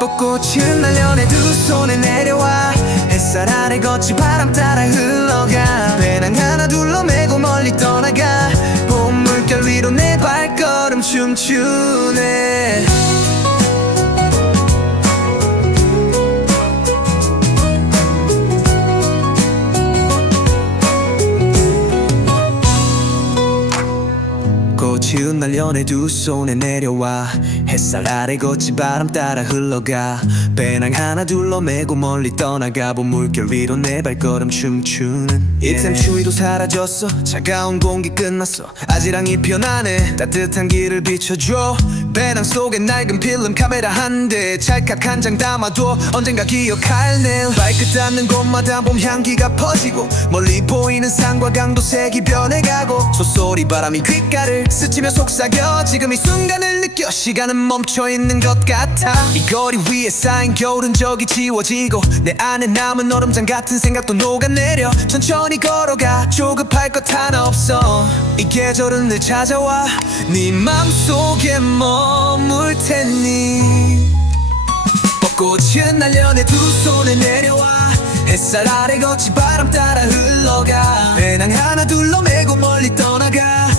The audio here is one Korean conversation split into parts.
벚꽃은 날려내 두 손에 내려와 햇살 아래 걷지 바람 따라 흘러가 배낭 하나 둘러 메고 멀리 떠나가 봄 물결 위로 내 발걸음 춤추네 꽃이 흩날려내 두 손에 내려와. 햇살 아래 걷지 바람 따라 흘러가. 배낭 하나 둘러 메고 멀리 떠나가. 본 물결 위로 내 발걸음 춤추는 이템 추위도 사라졌어. 차가운 공기 끝났어. 아지랑이 피어나네. 따뜻한 길을 비춰줘. 배낭 속에 낡은 필름 카메라 한 대. 찰칵 한 장 담아둬. 언젠가 기억할네. 발끝 닿는 곳마다 봄 향기가 퍼지고 멀리 보이는 산과 강도 색이 변해가고 소소리 바람이 귓가를 스치 며 속삭여 지금 이 순간을 느껴 시간은 멈춰있는 것 같아. 이 거리 위에 쌓인 겨울은 저기 지워지고 내 안에 남은 얼음장 같은 생각도 녹아내려. 천천히 걸어가. 조급할 것 하나 없어. 이 계절은 늘 찾아와. 네 맘속에 머물 테니. 벚꽃은 날려내 두 손에 내려와. 햇살 아래 걷지 바람 따라 흘러가. 배낭 하나 둘러 메고 멀리 떠나가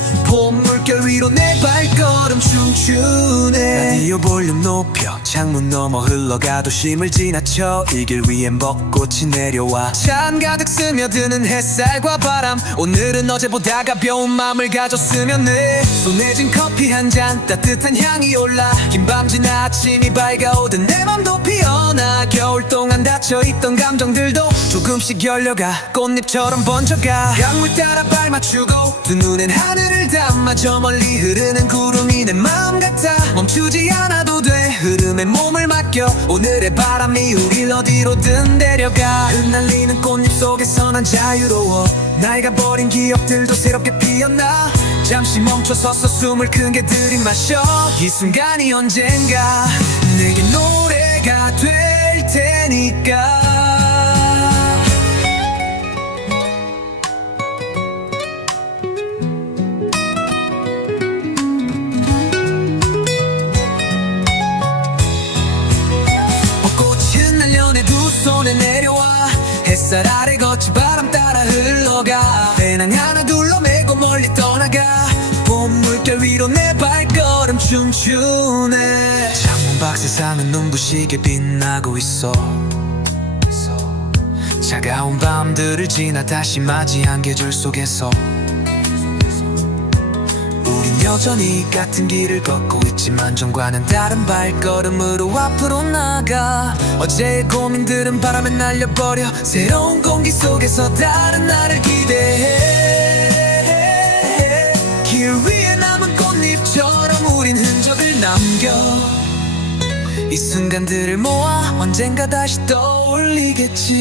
위로 내 발걸음 춤추네. 라디오 볼륨 높여 창문 너머 흘러가 도심을 지나쳐 이 길 위엔 벚꽃이 내려와. 찬 가득 스며드는 햇살과 바람. 오늘은 어제보다 가벼운 마음을 가졌으면 해. 손에 쥔 커피 한 잔 따뜻한 향이 올라. 긴 밤 지나 아침이 밝아오던 내 맘도 피어나 닫혀있던 감정들도 조금씩 열려가. 꽃잎처럼 번져가. 강물 따라 발 맞추고 두 눈엔 하늘을 담아 저 멀리 흐르는 구름이 내 마음 같아. 멈추지 않아도 돼. 흐름에 몸을 맡겨. 오늘의 바람이 우릴 어디로든 데려가. 흩날리는 꽃잎 속에서 난 자유로워. 나이가 버린 기억들도 새롭게 피어나. 잠시 멈춰서서 숨을 크게 들이마셔. 이 순간이 언젠가 내게 노래가 될 테니까. 벚꽃은 날려내 두 손에 내려와 햇살 아래 걷지 바람 따라 흘러가 배낭 하나 둘러 메고 멀리 떠나가 봄 물결 위로 내 발걸음 춤추네 밖 세상은 눈부시게 빛나고 있어. 차가운 밤들을 지나 다시 맞이한 계절 속에서. 우린 여전히 같은 길을 걷고 있지만 전과는 다른 발걸음으로 앞으로 나가. 어제의 고민들은 바람에 날려버려. 새로운 공기 속에서 다른 날을 기대해 이 순간들을 모아 언젠가 다시 떠올리겠지.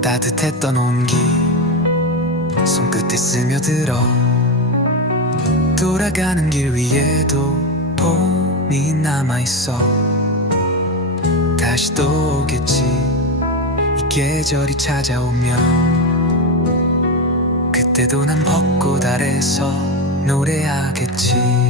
따뜻했던 온기 손끝에 스며들어 돌아가는 길 위에도 봄이 남아있어. 다시 또 오겠지. 이 계절이 찾아오면 그때도 난 벚꽃 아래서 노래하겠지